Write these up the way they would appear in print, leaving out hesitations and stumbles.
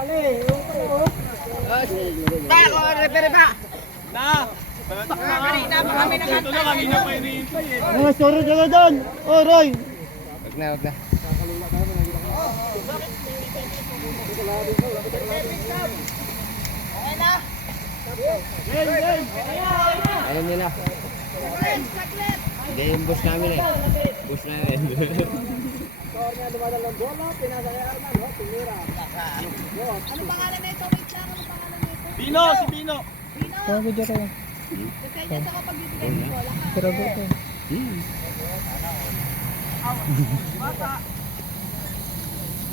Mga sorry na doon. Oh, Roy. Wag na. Alam niyo na. Hindi yung boss namin eh. Boss namin. Ano pangalan nito? Wait lang, ano pangalan nito? Bino, si Bino. Bino? Sabi dyan kayo. Detalye sa kapag bibigay mo bola. Pero ito.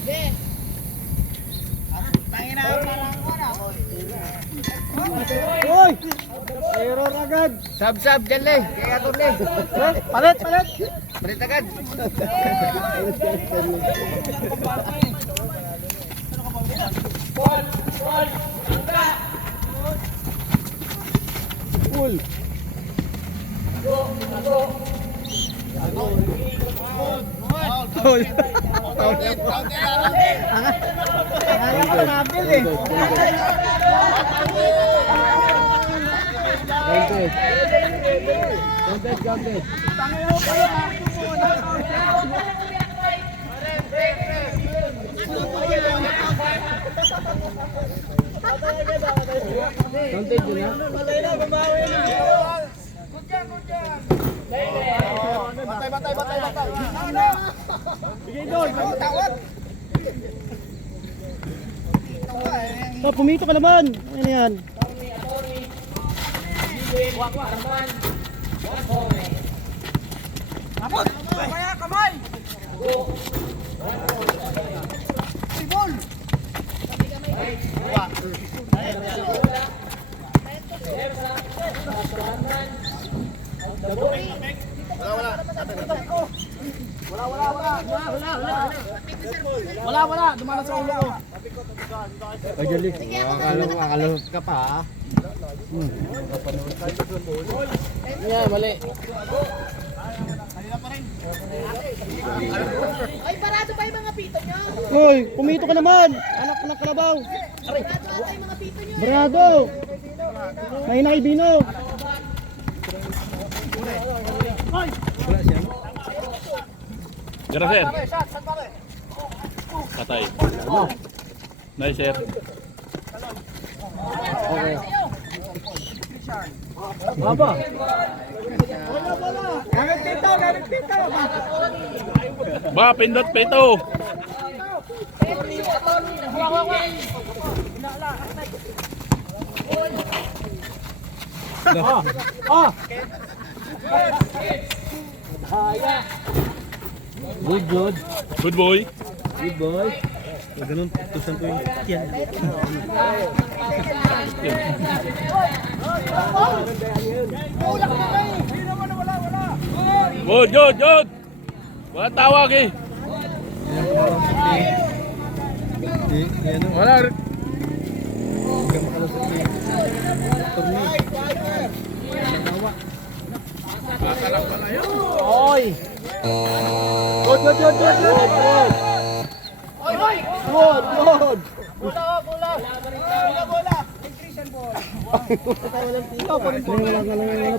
Be. Tangina parang wala. Hoy! Error agad. Sab, dyan le. Kaya ato le. Palit. Palit agad. Full. Full. Akala ko nabil eh. Counted. Counted yun ha? Batay. Bigay doon. Oh, pumito ka naman. Ano yan? Kamay. Wala. Dumana sa ulo ko. Ay, jali. Akala ka pa ha? Yan, mali. Ay, parado pa yung mga pito nyo. Hoy, pumito ka naman. Anak ng kalabaw. Parado ata yung mga pito nyo. Brado. Mahina kay Bino. Gracias. Patay. Nice, sir. Okay. Baba. Gamit dito. Ba, pindot pito. Good boy. Ganun, tusan ko yung yan. Jod. Wala tawag eh. Wala. Oy! Good! Wala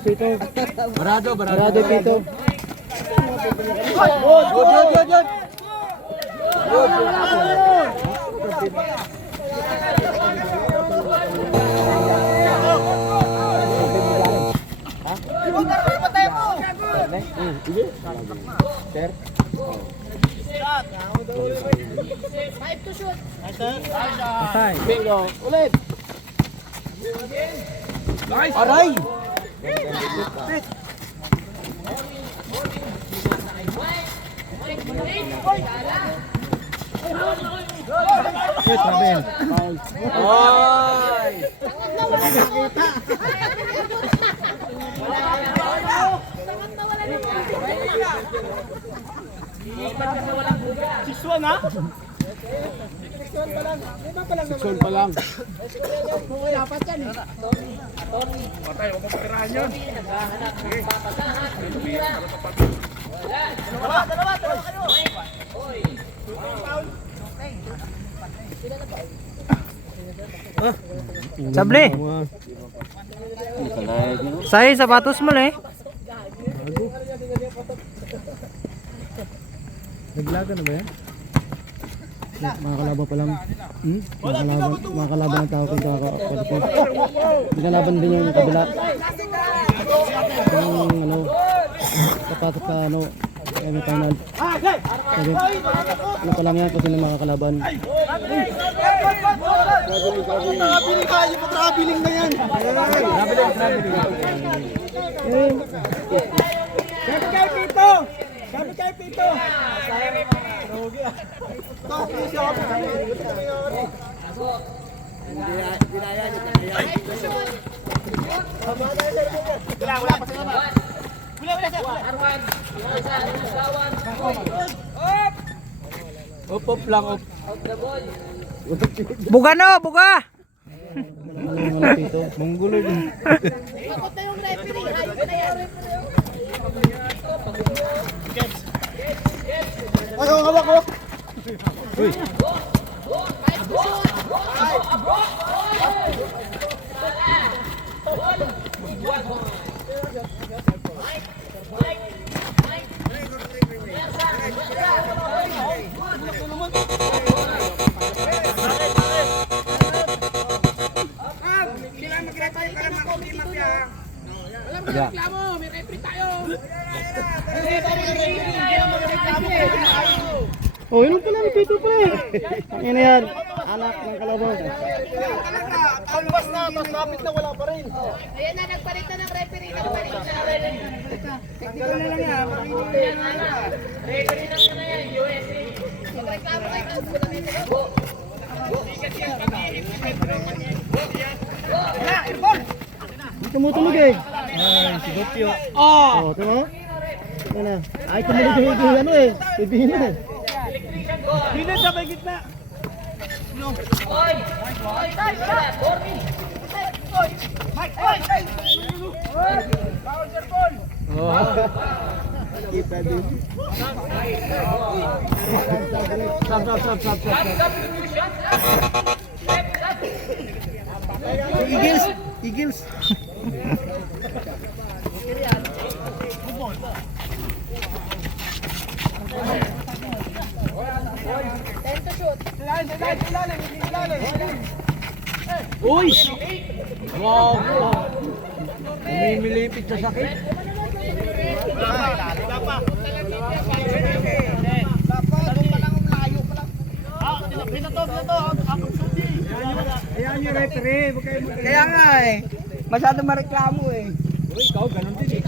pito. Barado pito. Good! Sir. 5 to shoot. Patay. Bingo. Ulit. Aray! Wait, Rabel. Oy! Tangat na wala naman. Siswan ha? Sixon pa lang. Patay, huwag mo pagkirahan yun. Dalawa kayo. Sabli. Say, sapatos mo eh. Naglaga na ba yan? Mga kalaban pa lang. Mga kalaban ng tao kung nagkalaban din yung kabila. Yung ano, sapatos ka ano, final. Sabi, ano pa lang yan kasi ng mga kalaban. Pagkabiling na yan. Sabi kay Pito! Sabi kay Pito! Up lang up. Buga no, buga. Monggulo din. Takot na yung referee. Ayun na yan. Ano hawak ko? Uy. Oh, yun pala ni Pito pa eh. Ano yan? Anak ng kalabaw. Talbas na, mas kapit na wala pa rin. Ayan na, nagpalit na ng referee. Nagpalit na. Tanggal na lang yan. Referee na yan, USA. Magreklamo kayo na. Kulang ito. Tumutulog eh. Ay, si Gopio. Oh, tama? Ano na? Ay, tumulig yung ano eh. Ibihin na eh. Binan sa may gitna. Kita din. Stop. Eagles. Uy! Wow! Umimilipit sa sakit. Ayan yung referee. Kaya nga eh. Masyado mareklamo eh. Uy, ikaw ganun din eh.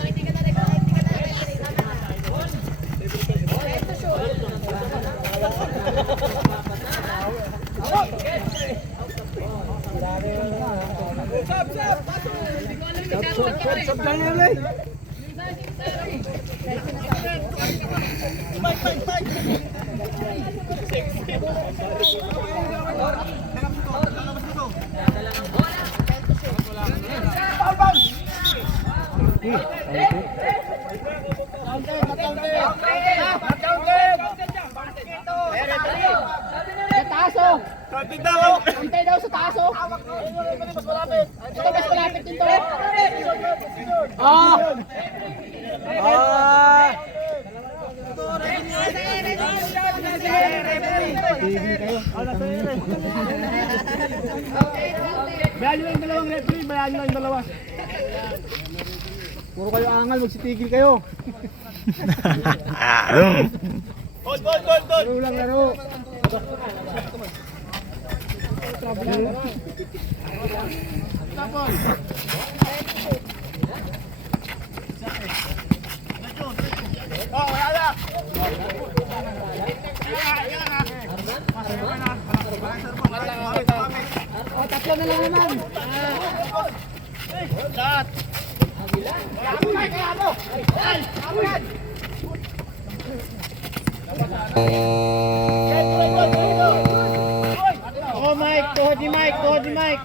Stop lang yan eh. Antay daw sa taas oh. Ito mas malapit dito. Bayan nyo lang yung dalawang referee, bayan nyo lang yung dalawa. Puro kayo angal, magsitigil kayo. Hold. Laro lang, laro. Tatlo na lang naman. Oh, Mike, tuhod ni Mike.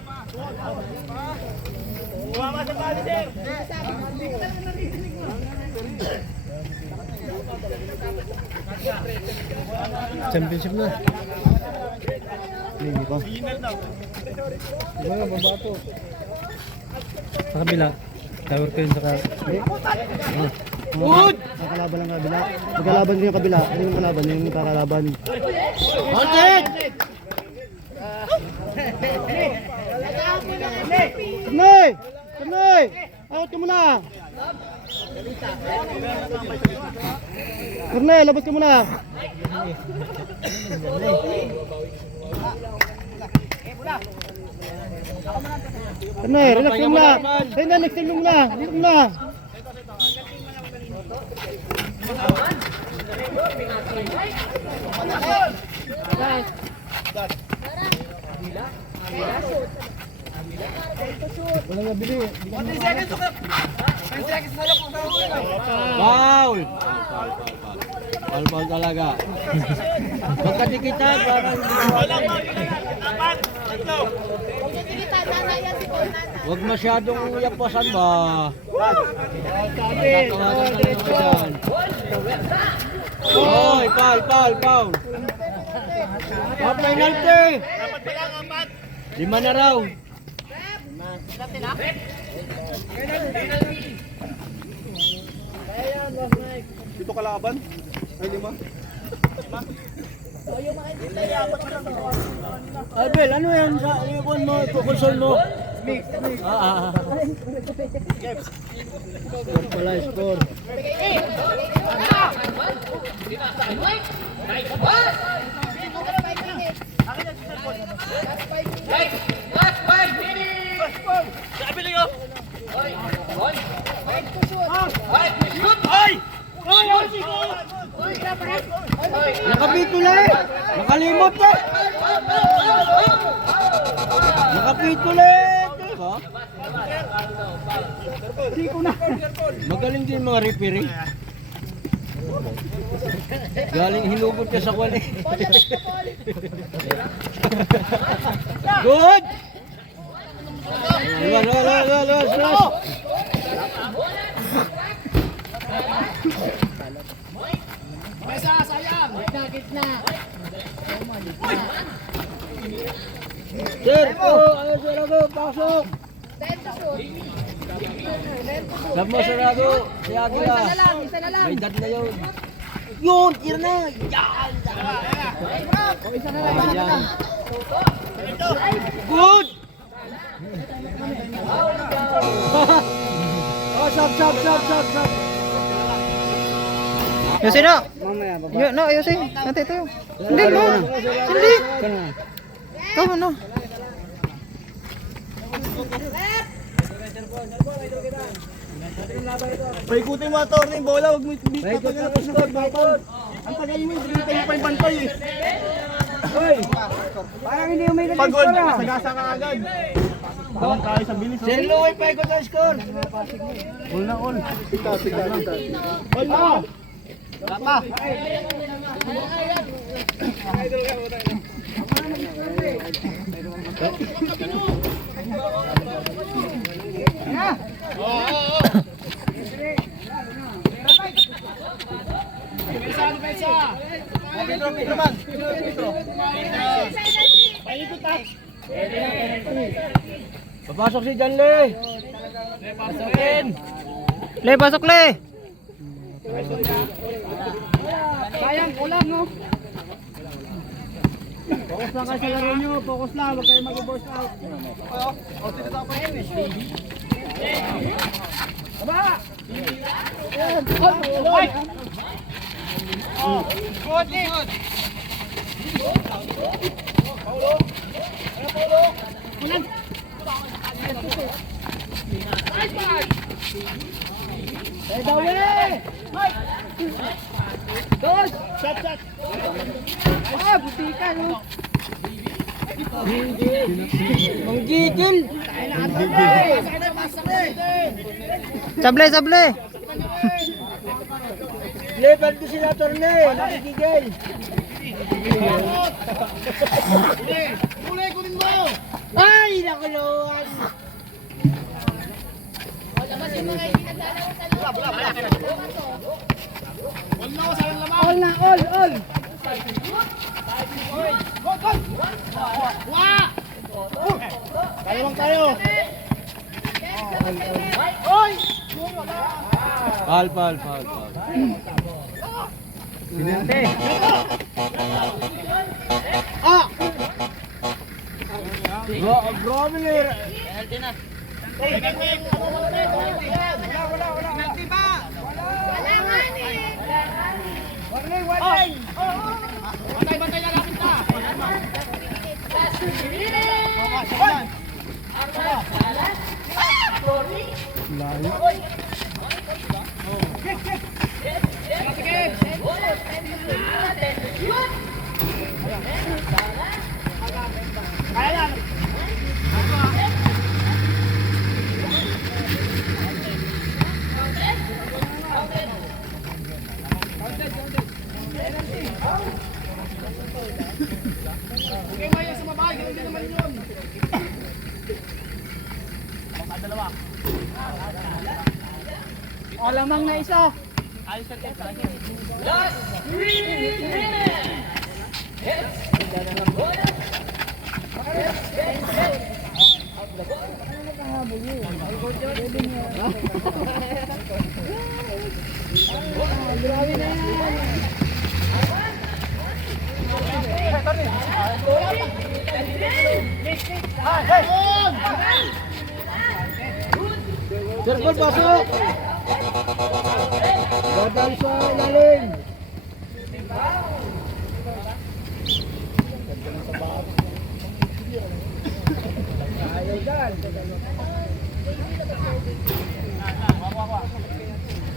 Championship na. Hindi pa. Mga babato. Sa kabila. Tower ko yun sa Good! Nakalaban lang kabila. Magkalaban din yung kabila. Ano yung kalaban? Yung kakalaban. Content! Karnoy! Karnoy! Out ka muna! Karnoy, labas ka muna! Karnoy, relax ka muna! Karnoy, next time mo muna! Dito muna! Wala nga bili. Foul! Foul talaga. Magkadikitan parang huwag masyadong yapasan ba? Tatawagan ka naman dyan. Oy, foul. Penalty! 5 na raw. Dito kalaban? Ay, 5. Albel, ano yan sa iwan mo, konsol mo? Score pala, score. Nakapitula eh! Nakalimot eh! Nakapitula eh! Diba? Magaling din mga referee. Galing hinugot ka sa kwali. Good! Luwas! Gitna. Sir, ayo sarado, pasok! Lab mo sarado, si Agila. Isa na lang. May dad na yun. Yun, tira na! Yan! Yan! Good! Oh, sab! Yosin na! Yun na, Yosin. Nanti tayo. Hindi mo. Hindi. Tama na. Paikutin mo ito rin, bola. Huwag mo ipitagal na ito sa bakon. Ang tagal mo, hindi tayo pa yung bantay eh. Hoy! Parang hindi umigil Pagod, sagasa ka agad. Bawang tayo sa bilis. Sir Louie, paikot ang score! All na all. Sika. All na! Lapa! Papasok si Janle! Pasokin! Le, pasok le. Sayang, kulang no. Focus lang kayo sa laro nyo. Focus lang. Huwag kayo mag-boss out. Manggigil! Sable. Level ko sila torne! Nakikigil! Ay! Nakuluan! All na, all. Dalawang tayo. Pal. Sinente. Grabe nga. O, lamang na isa. Circle pasok. Badal sa ilalim.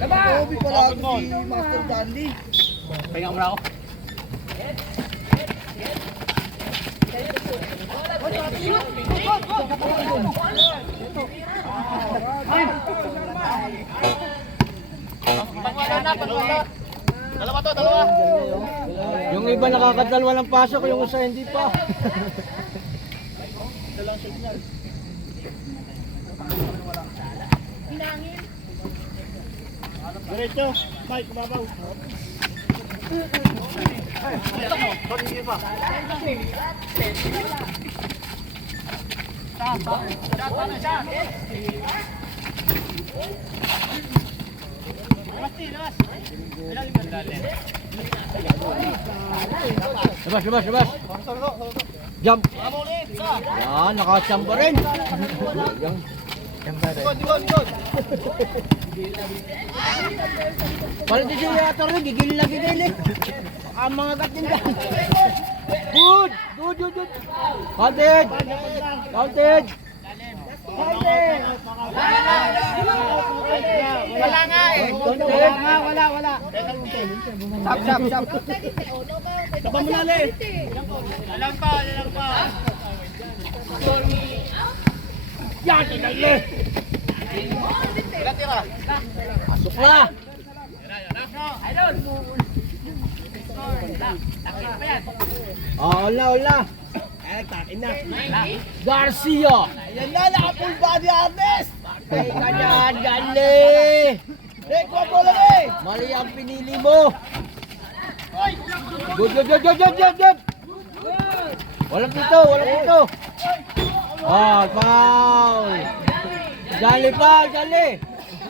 Kobe pala si Master Dandy. Pahinga muna ako. Dalawa. Yung iba nakakadalwa ng pasok, yung isa hindi pa. Diretso. Mike, kumabaw. Labas. Jump. Yan, nakachamba rin. Likod. Pala di siya yata rin, gigil lagi din eh. Ang mga katindan. Good. Counted. Wala nga eh. Wala. Sap. Taba mo nali. Alam pa. Yan, tinali. Ilan tira? Pasok na. All na. Garcia. Ayan na, naka-full body harness. Patay ka dyan, gali. Kuha bola eh. Mali ang pinili mo. Good. Walang pito. Foul. Gali.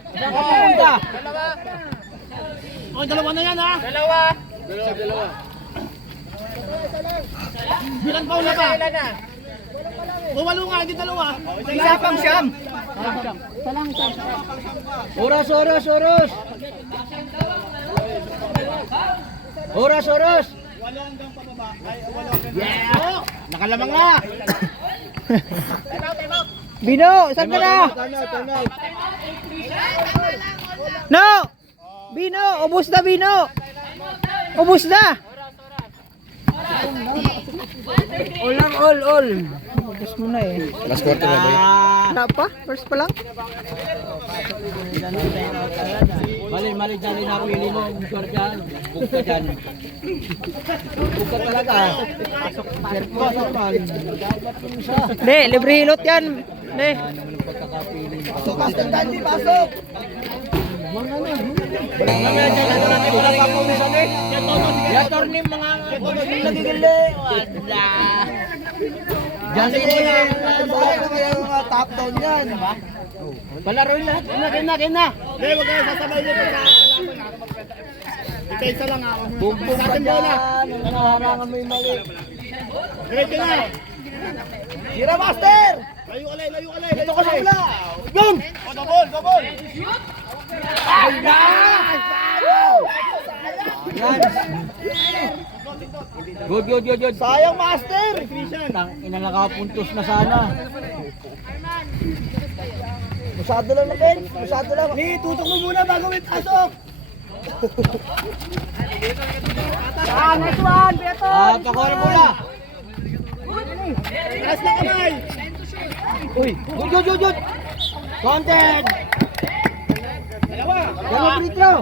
Saan ka pupunta? Dalawa na yan ha. Dalawa. Bilang pa una pa. Walo nga, hindi dalawa. Isa pang siyam. Oras. Walo hanggang pababa. Walo hanggang Yeah! Nakalamang na! Bino, saan ka na? Time out. No! Bino, ubos na Bino! Ubos na! All. Ubos mo na eh. Last quarter na ba? Wala pa? First pa lang? Mali dali na pili mo. Bukar dyan. Bukar dyan. Bukar talaga. Pasok man. Dapat yung isa. Hindi, libre hilot yan. Hindi. Ano naman ang pagkakapili mo? Pasok, Dandy, pasok. Mga ano? Mamaya dyan na lang ito na papawisan eh. Yan tornim mga nagigili. Wala. Diyan yung top down yan. Palaroin lahat. Game na. Hindi, wag kayo sasabay nyo sa kalaban na. Ika-isa lang ako. Bumbong ka dyan. Nangaharangan mo yung mali. Ready na. Hira master! Layo ka lang. Dito ka sa ula. Yun! O, double. Ay na! Yan. Good. Sayang, master! Tang ina nakapuntos na sana. Masyado lang na Ben. Masyado lang. Ni, tutok mo muna bago may pasok. Next one, Beto! Kakora muna. Taas na kamay! Uy, good. Content. Dalawa free throw.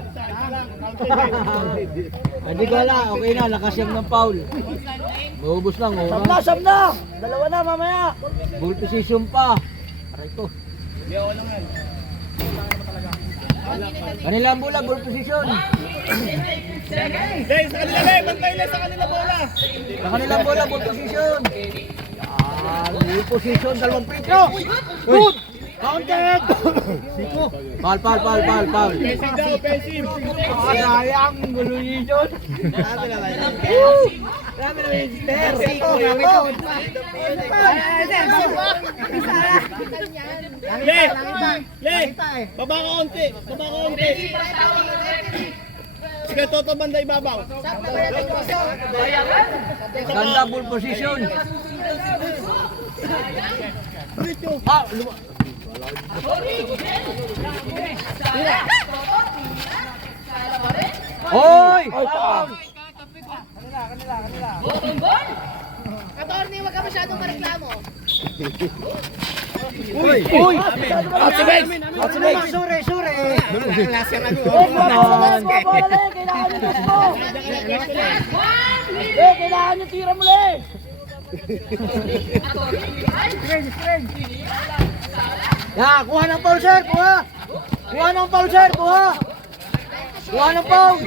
Hindi ko wala, okay na, nakasyam ng foul. Maubos lang, oras. Sab na! Dalawa na mamaya! Ball position pa. Aray ko. Kanila ang bola, ball position. Guys, sa kanila lang! Bantay lang sa kanila bola! Sa kanila ang bola, ball position. Ball position, dalawang free throw. Good! Counted! Foul. Offensive daw, offensive! Sayang, gulo niyo yun. Grabe naman yung Mister. Le! Baba ka konti! Sige, Toto banda ibabaw. Ganda ball position. Hoy! Katorni, wag ka masyadong mareklamo. Uy! Sure! Kailangan nyo tira muli! Kuha ng foul, sir! Kuha ng foul, sir! Kuha ng foul!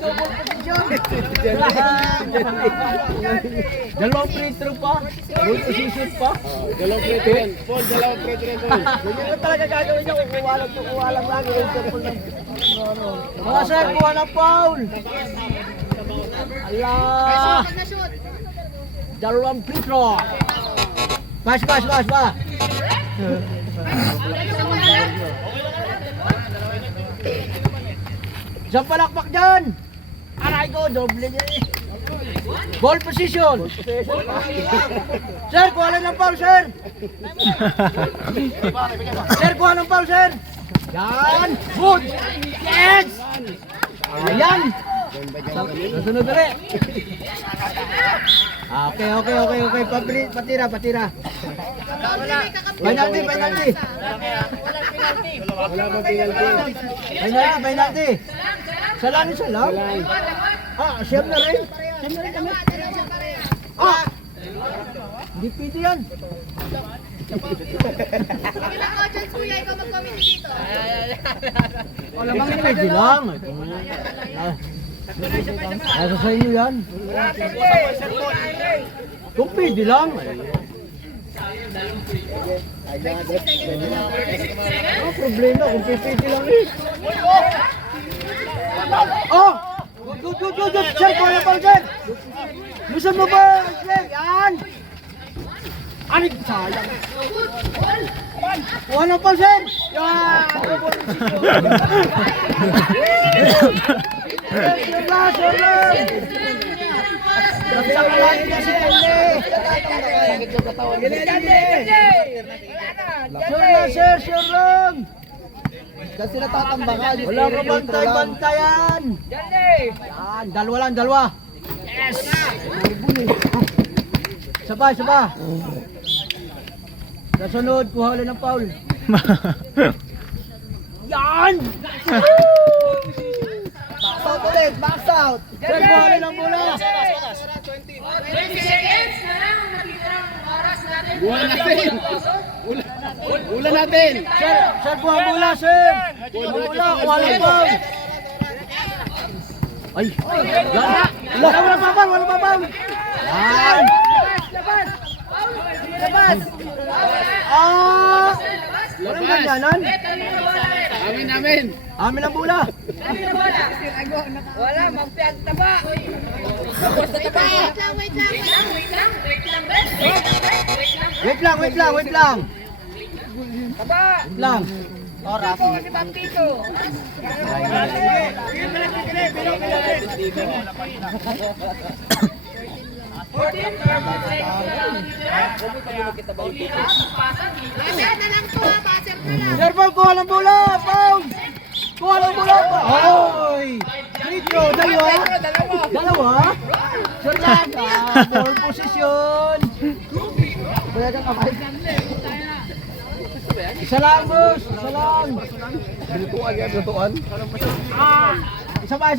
Double position! Dalawang free throw pa. Ball position pa. Dalawang preto yan. Paul, dalawang preto yan. Hindi ko talaga gagawin niya kung kuha lang lagi. Mga sir, kuha ng foul! Allah! Shoot na shoot. Dalawang free throw! Pass ba? Isang palakpak dyan! Aray ko, doble niya eh. Ball position! Sir, kuha lang ng foul, sir! Sir, kuha ng foul, sir! Yan! Good! Yes! Ayan! Nasunod na rin! Okay. Patira. Penalty! Penalty! Salang. Siyam na rin kami. Hindi pwede yan. Ilang coaches kuya, ikaw mag-committee dito. Pwede lang. Nasa sa inyo yan. Kung pwede lang. Ang problema kung pwede lang eh. Oh! Good! Sir, kuha na pa, sir! Lusan mo ba, sir? Yan! Anig, sayang! Kuha na pa, sir! Yan! Sir lang! Nagsakalagi na si Kelle! Sure lang! Kasi natatambakan. Wala ka bantay-bantayan! Yan, dalawa. Yes! Sabay. Kasunod, kuha ulit ng foul. Yan! Box out. Sir, kuha ulit ng bola. 20 seconds na lang, natirang oras na Ulan natin. Ulan natin. Sir, buha bola, sir. Bola, kuha lang foul. Ay, yan. Wala babang. Yan. Labas. Walang ganyanan. Amin. Amin ang bola. Wala, magpiyag taba. Tapos na taba. Wait lang. Wait lang. Taba. Wait lang. Oras. Si Baptito. Sir, Paul, kuha ng bola. Foul. Kuha ng bola. Oy. Dito, dalawa. Sir lang. Ball position. Bayad ang kamay. Isa lang, boss. Isa lang. Binutuan. Isa pa.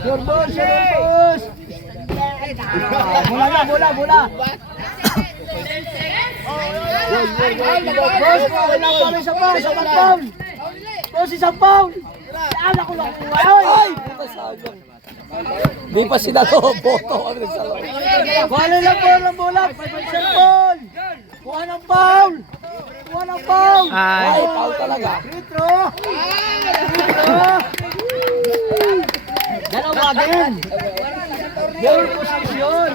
Your boss. Bola. Boss, wala pa rin sa foul. Boss, isang foul. Saan ako nakuha? Ay! Di pa sila boto ang nagsalo. Kuha ng bola. Ball. Kuha ng foul. Ay, foul talaga. Free throw. Dalawa din. Ball position.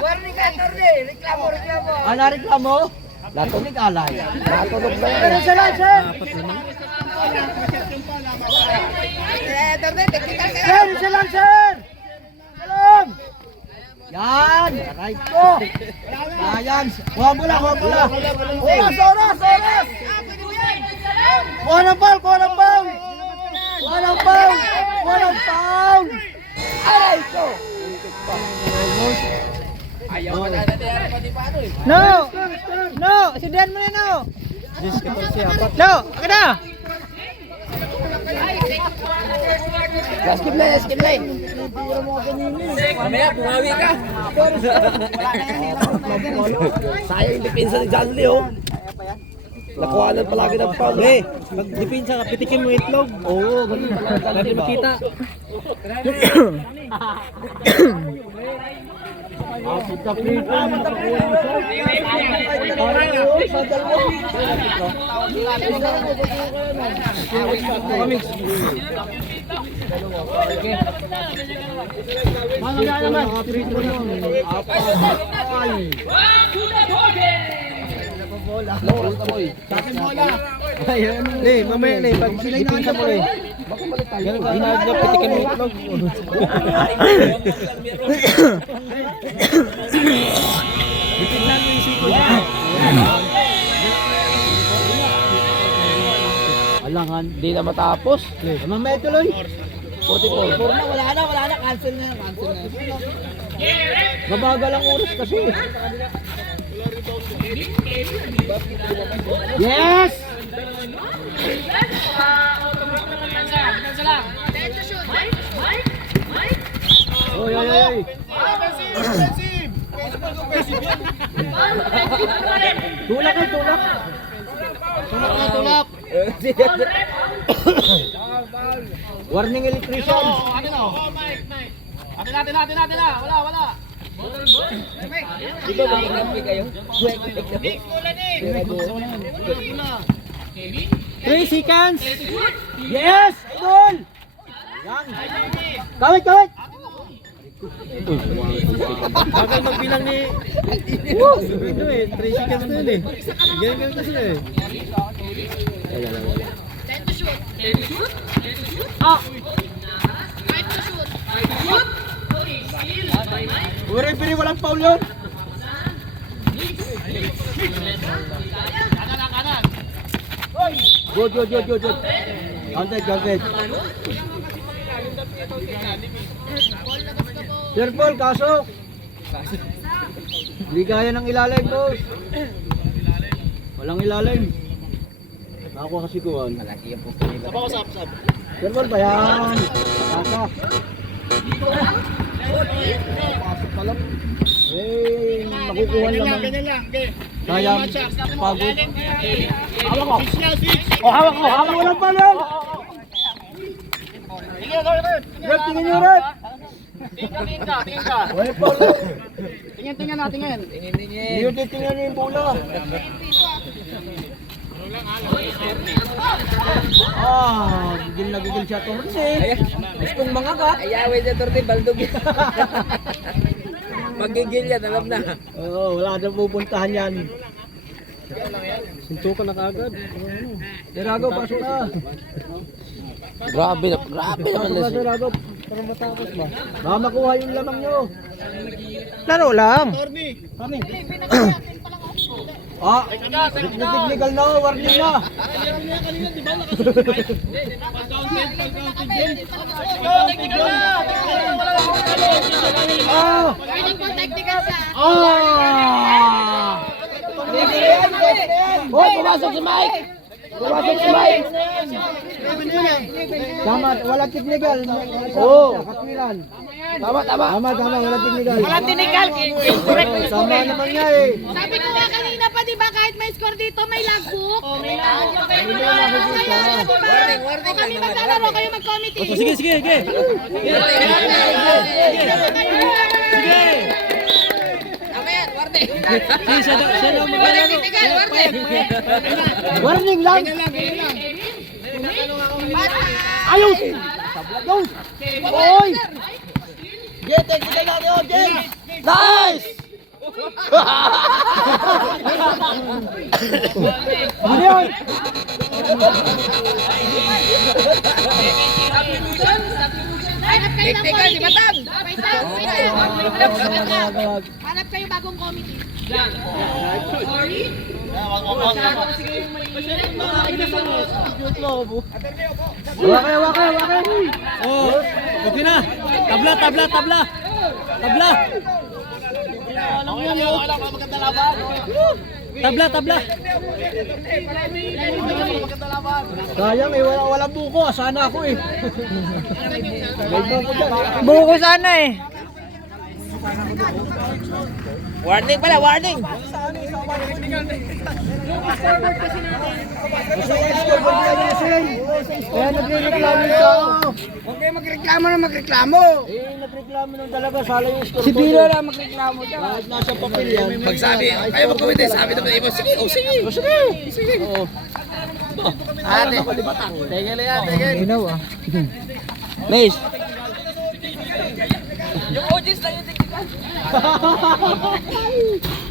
Warning ka, Torne. Reklamo. Reklamo? Latunig alay. Natulog na yan. Pero sila, sir. Torne, technical ka. Sir, isa lang, sir. Salam. Yan. Right ko. Ayan. Kuha bola. Oras. Kuha ng foul. Aray ko. No. Sindihan mo na, no. No, agad. Skip line. Mamaya, bumawi ka. Sayang yung depensa ni John Lee, oh. Nakuhanan palagi ng foul. Pag dipinsa ka, pitikin mo itlog. Oo, ganun pala. Hindi makita. Mamaya na pag dipinsa mo rin. Ganun ka, pitikin mo itlog. Alangan. Hindi na matapos. Mamaya tuloy. 44. Wala na. Cancel na. Mabagal ang oras kasi. Yes! Oy. Tulak. Warning electrician. Wala. Di ba mag-ingampi kayo? 3 seconds. Yes! Goal! Yan. Kawit! Bakit magbilang ni... Ito 3 seconds na yun eh. Ganyan kasi na eh. Referee, walang foul yun. Good. Counted. Sir Paul, kasok. Hindi kaya ng ilalim, boss. Walang ilalim. Ako kasi kuwan. Malaki yung pusto nila. Verbal ba yan? Aka. Eh, nakukuha naman. Kaya, pagod. Hawak ko. Oh, hawak ko. Hawak ko lang pala. Rep, tingin nyo, Rep. Wala pa ulit. Tingin natin yan. Hindi yung titingnan nyo yung bola. Gigil na gigil siya to. Gustong mga ka. Ayawin sa torte, baldog yan. Magigil yan, alam na. Oo, wala na pupuntahan yan. Sintukan na kagad. Diragaw, pasok na. Grabe naman Pasok na, Diragaw. Para matapos ba? Baka makuha yung lamang nyo. Laro lang. Kami. Technical na, warning na. Hoy, pumasok si Mike! Pumasok si Mike! Tama, walang technical. Oo. Katwiran. Tama. Tama, walang technical. Walang tinikal. Correct. Tama naman nga eh. Sabi ko nga kanina pa, di ba, kahit may score dito, may logbook. May logbook. O kami maglalaro, kayo mag-committee. Sige. Warning lang. Ayos. Oy. Technical na yun, James. Nice. Ano yun? Hanap kayo ng committee. Hanap kayo bagong committee. Wakay. Oh, okay na. Tabla. Tabla. Sayang eh, walang buko. Sana ako eh. Buko sana eh. Warning pala, warning! Kaya nagreklamo ka. Huwag kayo magreklamo na magreklamo! Nagreklamo ng dalaga. Sala yung score. Si Biro lang magreklamo dyan. Kahit nasa papel yan. Pagsabi, ayaw magkumite, sabi naman iba, sige. Oo. Ate, tingin na yan, tingin. Inaw ah. Miss. Yung OGs lang yung tingin.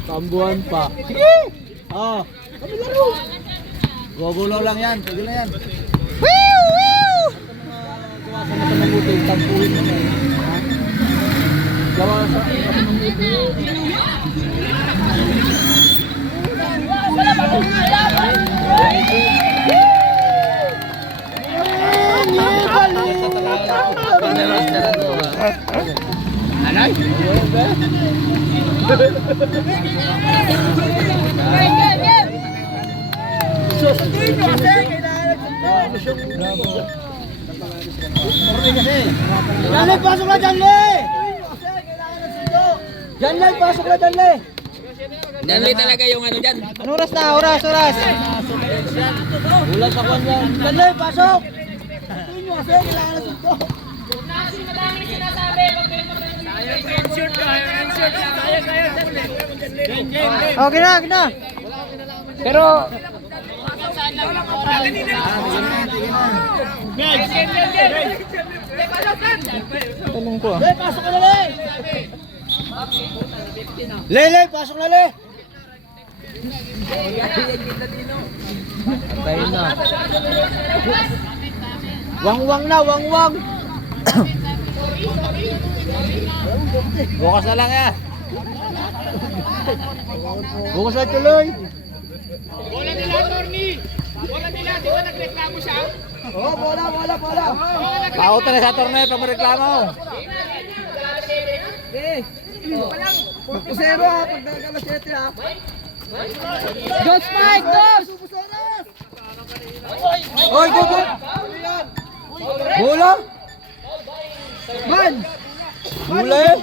Tambuhan pa. Sige! Kami laro. Gugulo lang yan. Sige na yan. Woo! Gawa sa mata ng buti. Tampuhin mo na eh. Gawa sa mata ng buti. Anay? Janley, pasok na Janley! Janley, pasok na Janley! Dali talaga yung ano dyan. Anong oras na? Oras! Wala sa kanya. Janley, pasok! Tingin nyo kasi, kailangan na sunto. Madaming sinasabi. Okay na. Pero, Tanong ko ah. Pasok ka na Le! Le, pasok na Le! Antayin na. Wang-wang na, wang-wang! bukas na lang yan. Bukas na tuloy! Bola nila, Torny. Bola nila, di ba nagreklamo siya? Oh, bola! Pauta na sa torneo pag mareklamo. Magpusero ha, pag nagkalas 7 ha. Dos Mike, dos! Oy, go, go! Bola! Man! Bola eh!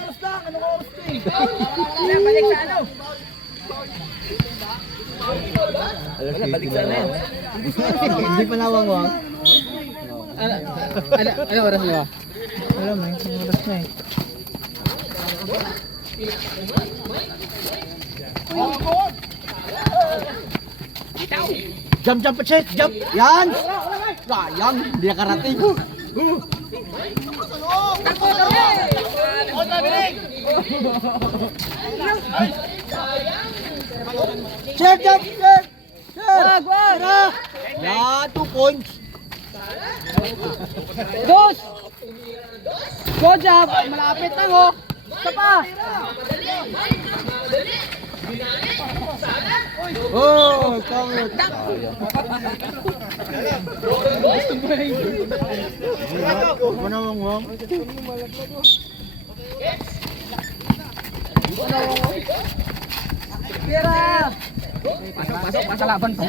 Balik sa ano? Balik sa ano? Hindi pa nawangwang. Ano oras mo? Wala mo, yung oras na eh. Jump, jump, check, jump! Yan! Sayang, hindi nakarating. Check, jump, check! Check! Wag! Yan, 2 points. Dos! Go, jump! Malapit lang, oh! Isa pa! Oh, kamot! Manawang-wang. Pira! Pasok, pasalaban pa.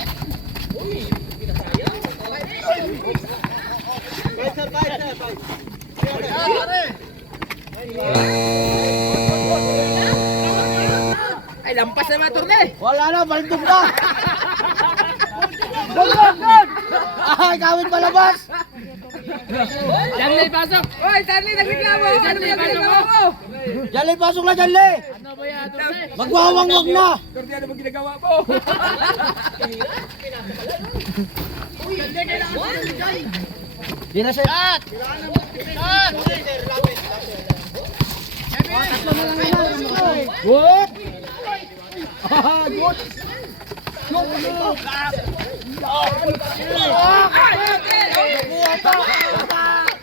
Ay, lampas na mga turne. Wala na, balintog na! Gol, gol, gol! Ay, kawin palabas! Janley, pasok. Oy, Janley, nagreklamo. Janley, nagreklamo mo. Janley, pasok na, Janley! Ano ba yan, turne? Magwawang-wag na! Turne, ano ba ginagawa mo? Di na siya. Good! Ah, good!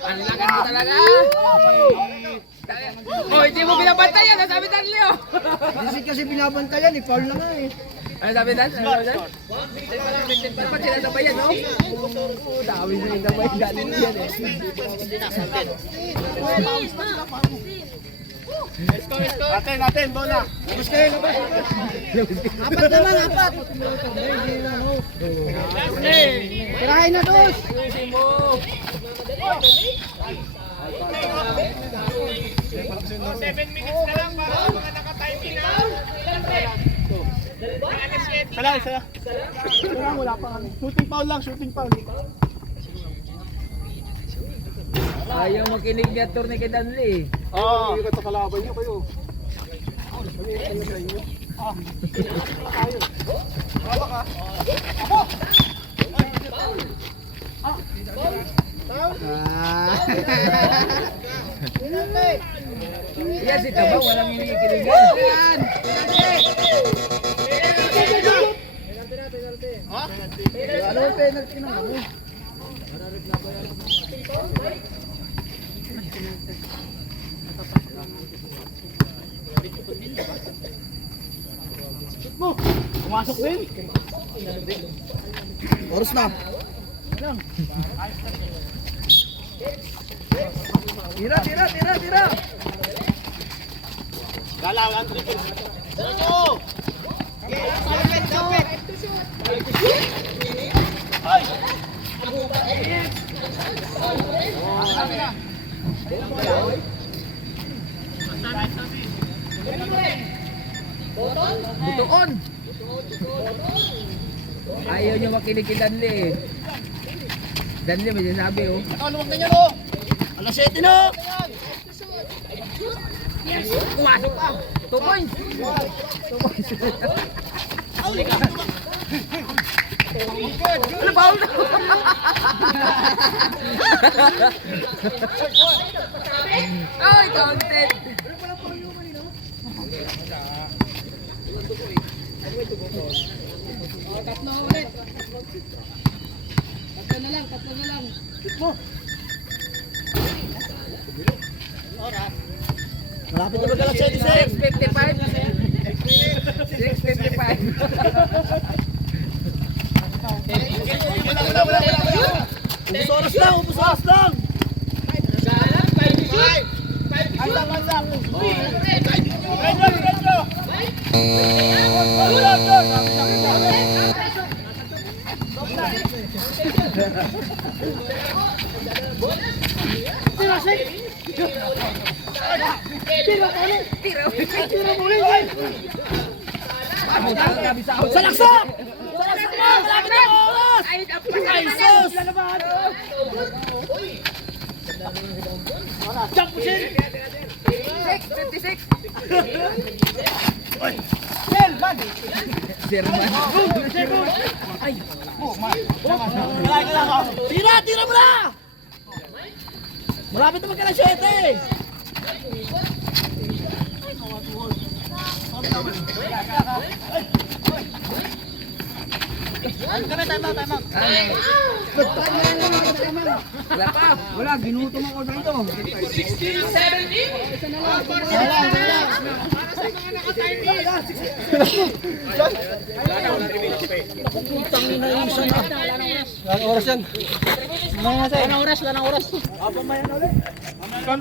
Ang lakas mo talaga. Oh, hindi mo binabantay yan. Ang sabi Janley, oh. Hindi kasi binabantayan, i-foul na nga eh. Ano sabi Dan? Ano sabi Dan? Dapat sinasabayan, no? Dami sinasabay. Galing yan, eh. Natin, bola. Mas kayo na ba? Apat naman, apat! Tirahin na, dos! Ayusin mo. Isa. Wala pa kami. Shooting foul lang, shooting foul. Ayaw makinig niya turne kay Janley. Oo. Hindi ka kalaban niyo kayo. Yan si Tabang, walang hinikilingan. Ano yung penalty na ano? Pumasok din. Oras na. Tira, tira, tira, tira! Galangan. Butuon. Ayaw nyo makinig kay Janley. Janley may sinasabi, oh. Luwag na niya, no? Alas 7 na. Pumasok pa. 2 points. Ano ba? Ay, counted. Malapit na mag-alas 7, sir. 6:55. 6:55. Ubus oras lang, ubus oras lang! Salaksak! Salaksak mo! Malapit na oras! Ay, sus! Jump pusin! 56! Tira! Tira mo na! Malapit na magka ng 7! Wala pa! Wala, ginutom ako sa ito. 16, 17. Anong oras yan? Anong oras?